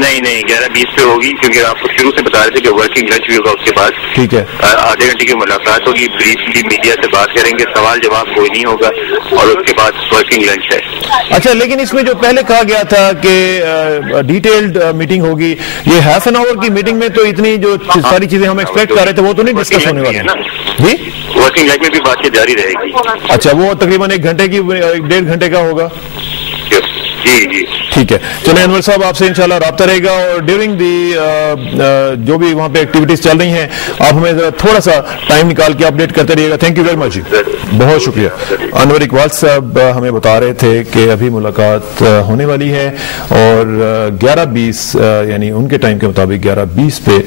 نہیں 11:20 پہ ہوگی، کیونکہ آپ کو شروع سے بتا رہے تھے کہ ورکنگ لنچ بھی ہوگا، اس کے بعد ٹھیک ہے آدھے گھنٹے کی ملاقات ہوگی، بریفلی میڈیا سے بات کریں گے، سوال جواب کوئی نہیں ہوگا، اور اس کے بعد ورکنگ لنچ ہے. اچھا، لیکن اس میں جو پہلے کہا گیا تھا کہ ڈیٹیلڈ میٹنگ ہوگی، یہ ہاف این آور کی میٹنگ میں تو اتنی جو ساری چیزیں ہم ایکسپیکٹ کر رہے تھے وہ تو نہیں ڈسکس ہونے والی نا جی؟ ورکنگ لنچ میں بھی بات چیت جاری رہے گی. اچھا، وہ تقریباً 1 گھنٹے کی 1.5 گھنٹے کا ہوگا. جی ٹھیک ہے، چلیں انور صاحب آپ سے انشاءاللہ رابطہ رہے گا، اور ڈیورنگ دی جو بھی وہاں پہ ایکٹیویٹیز چل رہی ہیں آپ ہمیں ذرا تھوڑا سا ٹائم نکال کے اپڈیٹ کرتے رہیے گا. تھینک یو ویری مچ جی، بہت شکریہ. انور اقبال صاحب ہمیں بتا رہے تھے کہ ابھی ملاقات ہونے والی ہے، اور 11:20 یعنی ان کے ٹائم کے مطابق 11:20 پہ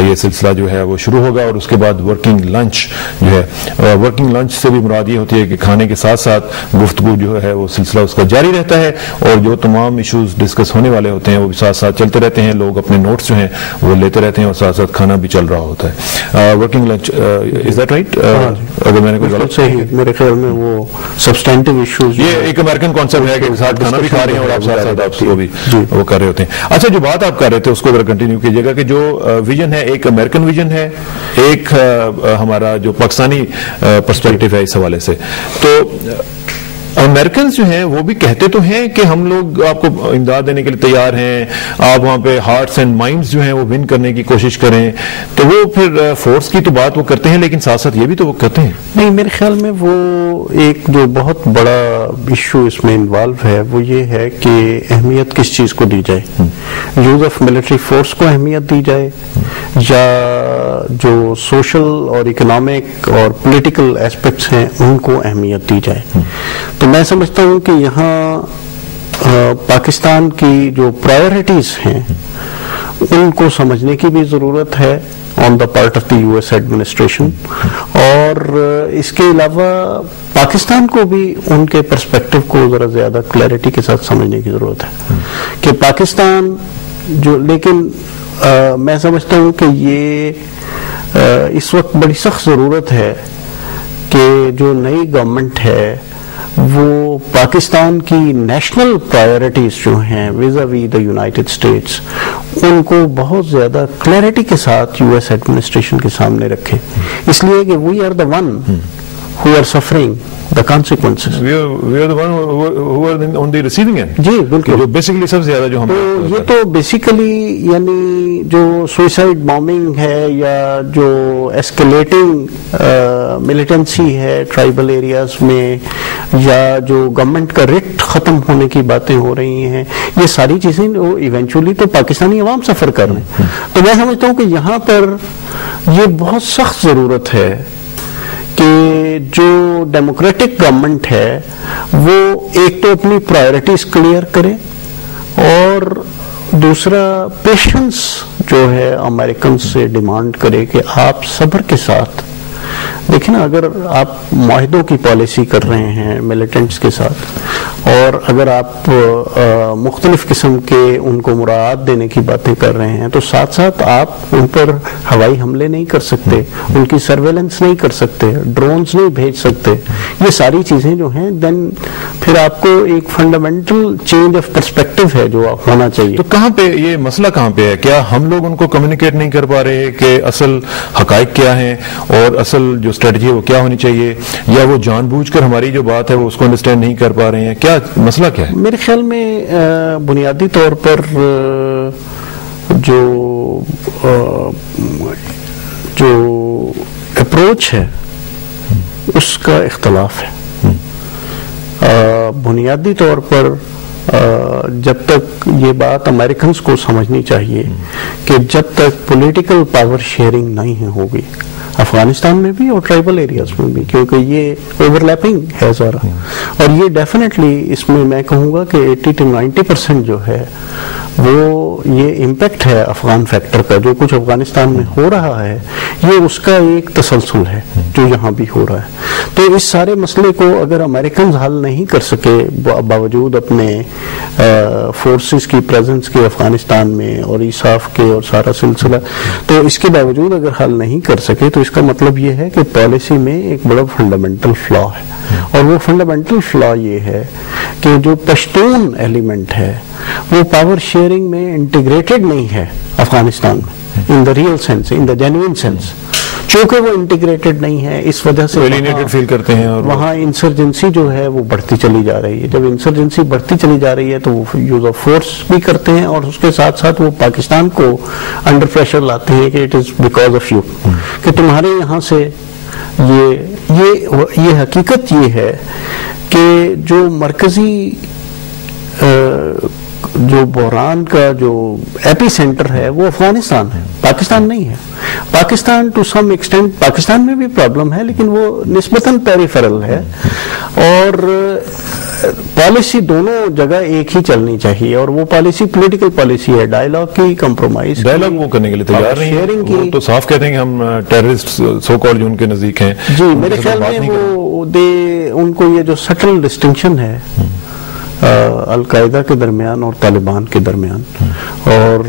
یہ سلسلہ جو ہے وہ شروع ہوگا، اور اس کے بعد ورکنگ لنچ جو ہے، ورکنگ لنچ سے بھی مراد یہ ہوتی ہے کہ کھانے کے ساتھ ساتھ گفتگو جو ہے وہ سلسلہ اس کا جاری رہتا ہے، اور جو تمام ایشوز ڈسکس ہونے والے ہوتے ہیں وہ بھی ساتھ ساتھ چلتے رہتے ہیں، لوگ اپنے نوٹس جو ہیں وہ لیتے رہتے ہیں، اور ساتھ ساتھ کھانا بھی چل رہا ہوتا ہے. Working lunch, is that right? اگر میں نے کوئی غلط صحیح، میرے خیال میں وہ سبسٹینٹیو ایشوز، یہ ایک امریکن کانسیپٹ ہے کہ ساتھ کھانا بھی کھا رہے ہیں اور آپ ساتھ ساتھ آپ کو بھی وہ کر رہے ہوتے ہیں. اچھا، جو بات آپ کر رہے تھے اس کو ذرا کنٹینیو کیجیے گا کہ جو ویژن ہے، ایک امریکن ویژن ہے، ایک ہمارا جو پاکستانی پرسپیکٹو ہے اس حوالے سے. تو امریکنز جو ہیں وہ بھی کہتے تو ہیں کہ ہم لوگ آپ کو امداد دینے کے لیے تیار ہیں، آپ وہاں پہ ہارٹس اینڈ مائنڈز جو ہیں وہ ون کرنے کی کوشش کریں، تو وہ پھر فورس کی تو بات وہ کرتے ہیں، لیکن ساتھ ساتھ یہ بھی تو وہ کرتے ہیں. نہیں، میرے خیال میں وہ ایک جو بہت بڑا ایشو اس میں انوالو ہے وہ یہ ہے کہ اہمیت کس چیز کو دی جائے، یوز آف ملٹری فورس کو اہمیت دی جائے، یا جو سوشل اور اکنامک اور پولیٹیکل ایسپیکٹس ہیں ان کو اہمیت دی جائے. تو میں سمجھتا ہوں کہ یہاں پاکستان کی جو پرائیورٹیز ہیں ان کو سمجھنے کی بھی ضرورت ہے on the part of the US administration, اور اس کے علاوہ پاکستان کو بھی ان کے پرسپیکٹو کو ذرا زیادہ کلیئرٹی کے ساتھ سمجھنے کی ضرورت ہے کہ پاکستان جو، لیکن میں سمجھتا ہوں کہ یہ اس وقت بڑی سخت ضرورت ہے کہ جو نئی گورنمنٹ ہے وہ پاکستان کی نیشنل پرائیورٹیز جو ہیں ویزاوی دا یونائٹڈ اسٹیٹس ان کو بہت زیادہ کلیئرٹی کے ساتھ یو ایس ایڈمنسٹریشن کے سامنے رکھے، اس لیے کہ we are the one who are suffering the consequences. We are the one who are on the receiving end. جی بالکل، جو بیسیکلی سب سے زیادہ جو ہم یہ تو بیسیکلی یعنی جو سوئسائڈ بامبنگ ہے یا جو ایسکلیٹنگ ملیٹنسی ہے ٹرائبل ایریاز میں، یا جو گورنمنٹ کا ریٹ ختم ہونے کی باتیں ہو رہی ہیں، یہ ساری چیزیں ایونچولی تو پاکستانی عوام سفر کر رہے ہیں. تو میں سمجھتا ہوں کہ یہاں پر یہ بہت سخت ضرورت ہے کہ جو ڈیموکریٹک گورنمنٹ ہے وہ ایک تو اپنی پرائیورٹیز کلیئر کرے، اور دوسرا پیشنس جو ہے امریکن سے ڈیمانڈ کرے کہ آپ صبر کے ساتھ دیکھیں نا، اگر آپ معاہدوں کی پالیسی کر رہے ہیں ملیٹنٹس کے ساتھ، اور اگر آپ مختلف قسم کے ان کو مراعات دینے کی باتیں کر رہے ہیں، تو ساتھ ساتھ آپ ان پر ہوائی حملے نہیں کر سکتے، ان کی سرویلنس نہیں کر سکتے، ڈرونز نہیں بھیج سکتے. یہ ساری چیزیں جو ہیں دین پھر آپ کو ایک فنڈامنٹل چینج آف پرسپیکٹو ہے جو ہونا چاہیے. تو کہاں پہ یہ مسئلہ کہاں پہ ہے؟ کیا ہم لوگ ان کو کمیونیکیٹ نہیں کر پا رہے کہ اصل حقائق کیا ہیں اور اصل جو اسٹریٹجی ہے وہ کیا ہونی چاہیے، یا وہ جان بوجھ کر ہماری جو بات ہے وہ اس کو انڈرسٹینڈ نہیں کر پا رہے ہیں؟ کیا مسئلہ کیا ہے؟ میرے خیال میں بنیادی طور پر جو اپروچ ہے اس کا اختلاف ہے. بنیادی طور پر جب تک یہ بات امریکنز کو سمجھنی چاہیے کہ جب تک پولیٹیکل پاور شیئرنگ نہیں ہوگی افغانستان میں بھی اور ٹرائبل ایریاز میں بھی، کیونکہ یہ اوور لیپنگ ہے ذرا، اور یہ ڈیفینیٹلی اس میں میں کہوں گا کہ 80 to 90% جو ہے وہ یہ امپیکٹ ہے افغان فیکٹر کا، جو کچھ افغانستان میں ہو رہا ہے یہ اس کا ایک تسلسل ہے جو یہاں بھی ہو رہا ہے. تو اس سارے مسئلے کو اگر امریکنز حل نہیں کر سکے باوجود اپنے فورسز کی پریزنس کے افغانستان میں اور ایساف کے اور سارا سلسلہ، تو اس کے باوجود اگر حل نہیں کر سکے تو اس کا مطلب یہ ہے کہ پالیسی میں ایک بڑا فنڈامنٹل فلا ہے. اور وہ فنڈامنٹل فلا یہ ہے کہ جو پشتون ایلیمنٹ ہے وہ پاور شیئرنگ میں انٹیگریٹڈ نہیں ہے افغانستان میں in the real sense, in the genuine sense. چونکہ وہ انٹیگریٹڈ نہیں ہے اس وجہ سے فیل کرتے ہیں اور وہاں انسرجنسی جو ہے وہ بڑھتی چلی جا رہی ہے. جب انسرجنسی بڑھتی چلی جا رہی ہے تو وہ یوز آف فورس بھی کرتے ہیں اور اس کے ساتھ ساتھ وہ پاکستان کو انڈر پریشر لاتے ہیں کہ it is because of you, کہ تمہارے یہاں سے یہ حقیقت یہ ہے کہ جو مرکزی جو بحران کا جو ایپی سینٹر ہے وہ افغانستان ہے، پاکستان نہیں ہے. Pakistan to some extent Pakistan میں بھی پرابلم ہے لیکن وہ نسبتاً پیریفرل ہے، اور پالیسی دونوں جگہ ایک ہی چلنی چاہیے، اور وہ پالیسی پولیٹیکل پالیسی ہے، ڈائیلاگ کی، کمپرومائز. ڈائیلاگ وہ کرنے کے لیے تیار نہیں ہے، وہ تو صاف کہتے ہیں کہ ہم ٹیررسٹ سو کال جو ان کے نزدیک ہیں. جی میرے خیال میں وہ ان کو یہ جو سٹل ڈسٹنکشن ہے القاعدہ کے درمیان اور طالبان کے درمیان اور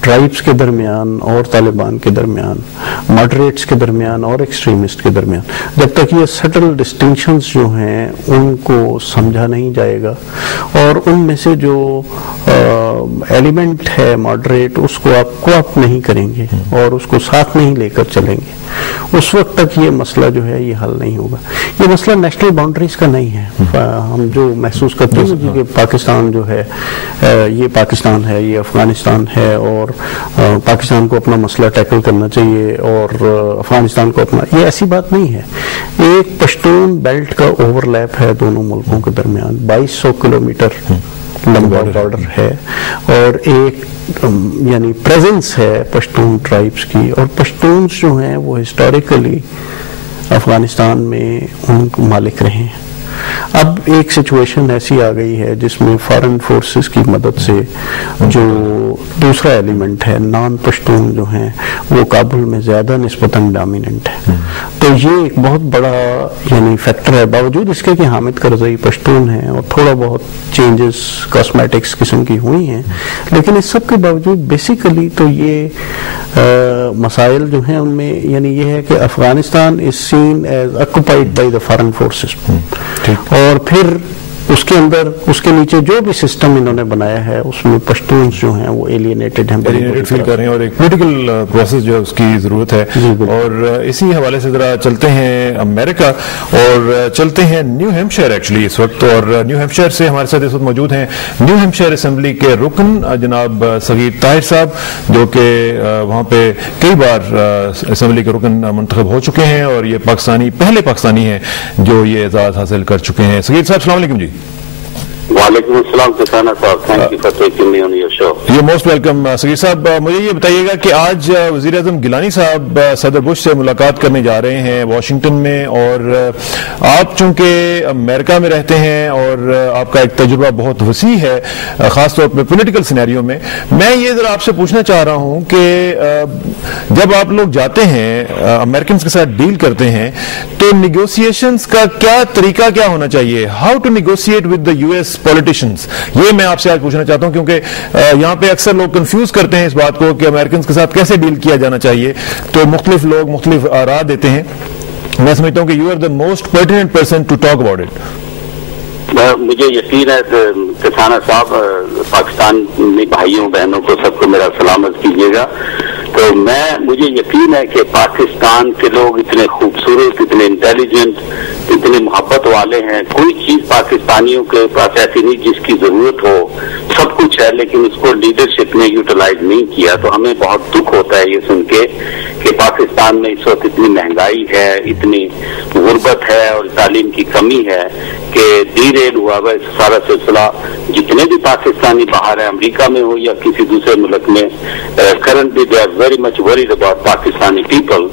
ٹرائبس کے درمیان اور طالبان کے درمیان، ماڈریٹس کے درمیان اور ایکسٹریمسٹ کے درمیان، جب تک یہ سٹل ڈسٹنکشنز جو ہیں ان کو سمجھا نہیں جائے گا اور ان میں سے جو ایلیمنٹ ہے ماڈریٹ اس کو آپ کوآپٹ نہیں کریں گے اور اس کو ساتھ نہیں لے کر چلیں گے، اس وقت تک یہ مسئلہ جو ہے یہ حل نہیں ہوگا. یہ مسئلہ نیشنل باؤنڈریز کا نہیں ہے. ہم جو محسوس کرتے ہیں کہ پاکستان جو ہے یہ پاکستان ہے، یہ افغانستان ہے، اور پاکستان کو اپنا مسئلہ ٹیکل کرنا چاہیے اور افغانستان کو اپنا، یہ ایسی بات نہیں ہے. ایک پشتون بیلٹ کا اوور لیپ ہے دونوں ملکوں کے درمیان، 2200 کلومیٹر لمبا بارڈر ہے، اور ایک یعنی پریزنس ہے پشتون ٹرائبس کی، اور پشتونز جو ہیں وہ ہسٹوریکلی افغانستان میں ان کو مالک رہے ہیں. اب ایک سچویشن ایسی آ گئی ہے جس میں فارن فورسز کی مدد سے جو دوسرا ایلیمنٹ ہے نان پشتون جو ہیں وہ کابل میں زیادہ نسبتاً ڈومیننٹ ہے. تو یہ ایک بہت بڑا یعنی فیکٹر ہے، باوجود اس کے کہ حامد کرزئی پشتون ہیں اور تھوڑا بہت چینجز کاسمیٹکس قسم کی ہوئی ہیں، لیکن اس سب کے باوجود بیسیکلی تو یہ مسائل جو ہیں ان میں یعنی یہ ہے کہ Afghanistan is seen as occupied by the foreign forces, اور پھر اس کے اندر اس کے نیچے جو بھی سسٹم انہوں نے بنایا ہے اس میں پشتونز جو ہیں وہ ایلینیٹڈ ہیں، فیل کر رہے ہیں، اور ایک پولیٹیکل پروسیس جو ہے اس کی ضرورت ہے. اور اسی حوالے سے ذرا چلتے ہیں امریکہ اور چلتے ہیں نیو ہیمپشائر ایکچولی اس وقت، اور نیو ہیمپشائر سے ہمارے ساتھ اس وقت موجود ہیں نیو ہیمپشائر اسمبلی کے رکن جناب صغیر طاہر صاحب، جو کہ وہاں پہ کئی بار اسمبلی کے رکن منتخب ہو چکے ہیں اور یہ پہلے پاکستانی ہیں جو یہ اعزاز حاصل کر چکے ہیں. صغیر صاحب السلام علیکم. جی وعلیکم السلام سسانہ صاحب، thank you for taking me on your show. یہ موسٹ ویلکم. صغیر صاحب مجھے یہ بتائیے گا کہ آج وزیر اعظم گیلانی صاحب صدر بش سے ملاقات کرنے جا رہے ہیں واشنگٹن میں، اور آپ چونکہ امریکہ میں رہتے ہیں اور آپ کا ایک تجربہ بہت وسیع ہے خاص طور پہ پولیٹیکل سینیریو میں یہ ذرا آپ سے پوچھنا چاہ رہا ہوں کہ جب آپ لوگ جاتے ہیں امریکنز کے ساتھ ڈیل کرتے ہیں تو نیگوسیشنز کا کیا طریقہ کیا ہونا چاہیے؟ How to negotiate with the U S politicians, یہ میں آپ سے آج پوچھنا چاہتا ہوں کیونکہ یہاں پہ اکثر لوگ کنفیوز کرتے ہیں اس بات کو کہ امریکنز کے ساتھ کیسے ڈیل کیا جانا چاہیے، تو مختلف لوگ مختلف آراء دیتے ہیں. میں سمجھتا ہوں کہ you are the most pertinent person to talk about it. مجھے یقین ہے کسانہ صاحب، پاکستانی بھائیوں بہنوں کو سب کو میرا سلامت کیجیے گا. تو مجھے یقین ہے کہ پاکستان کے لوگ اتنے خوبصورت، اتنے انٹیلیجنٹ، اتنے محبت والے ہیں. کوئی چیز پاکستانیوں کے پاس ایسی نہیں جس کی ضرورت ہو، سب کچھ ہے لیکن اس کو لیڈرشپ نے یوٹیلائز نہیں کیا. تو ہمیں بہت دکھ ہوتا ہے یہ سن کے کہ پاکستان میں اس وقت اتنی مہنگائی ہے، اتنی غربت ہے اور تعلیم کی کمی ہے کہ ڈیریل ہوا ہوا سارا سلسلہ. جتنے بھی پاکستانی باہر ہیں، امریکہ میں ہو یا کسی دوسرے ملک میں، currently they are very much worried about Pakistani people.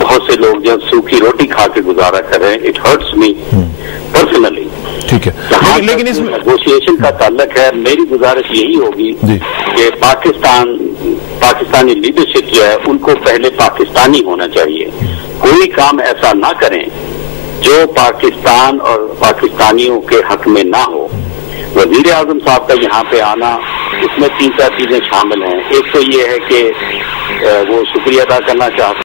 بہت سے لوگ جب سوکھی روٹی کھا کے گزارا کر رہے ہیں. It hurts me personally. ٹھیک ہے، لیکن اس نیگوشیشن کا تعلق ہے، میری گزارش یہی ہوگی کہ پاکستانی لیڈرشپ جو ہے ان کو پہلے پاکستانی ہونا چاہیے. کوئی کام ایسا نہ کریں جو پاکستان اور پاکستانیوں کے حق میں نہ ہو. وزیر اعظم صاحب کا یہاں پہ آنا، اس میں 3-4 چیزیں شامل ہیں. ایک تو یہ ہے کہ وہ شکریہ ادا کرنا چاہتے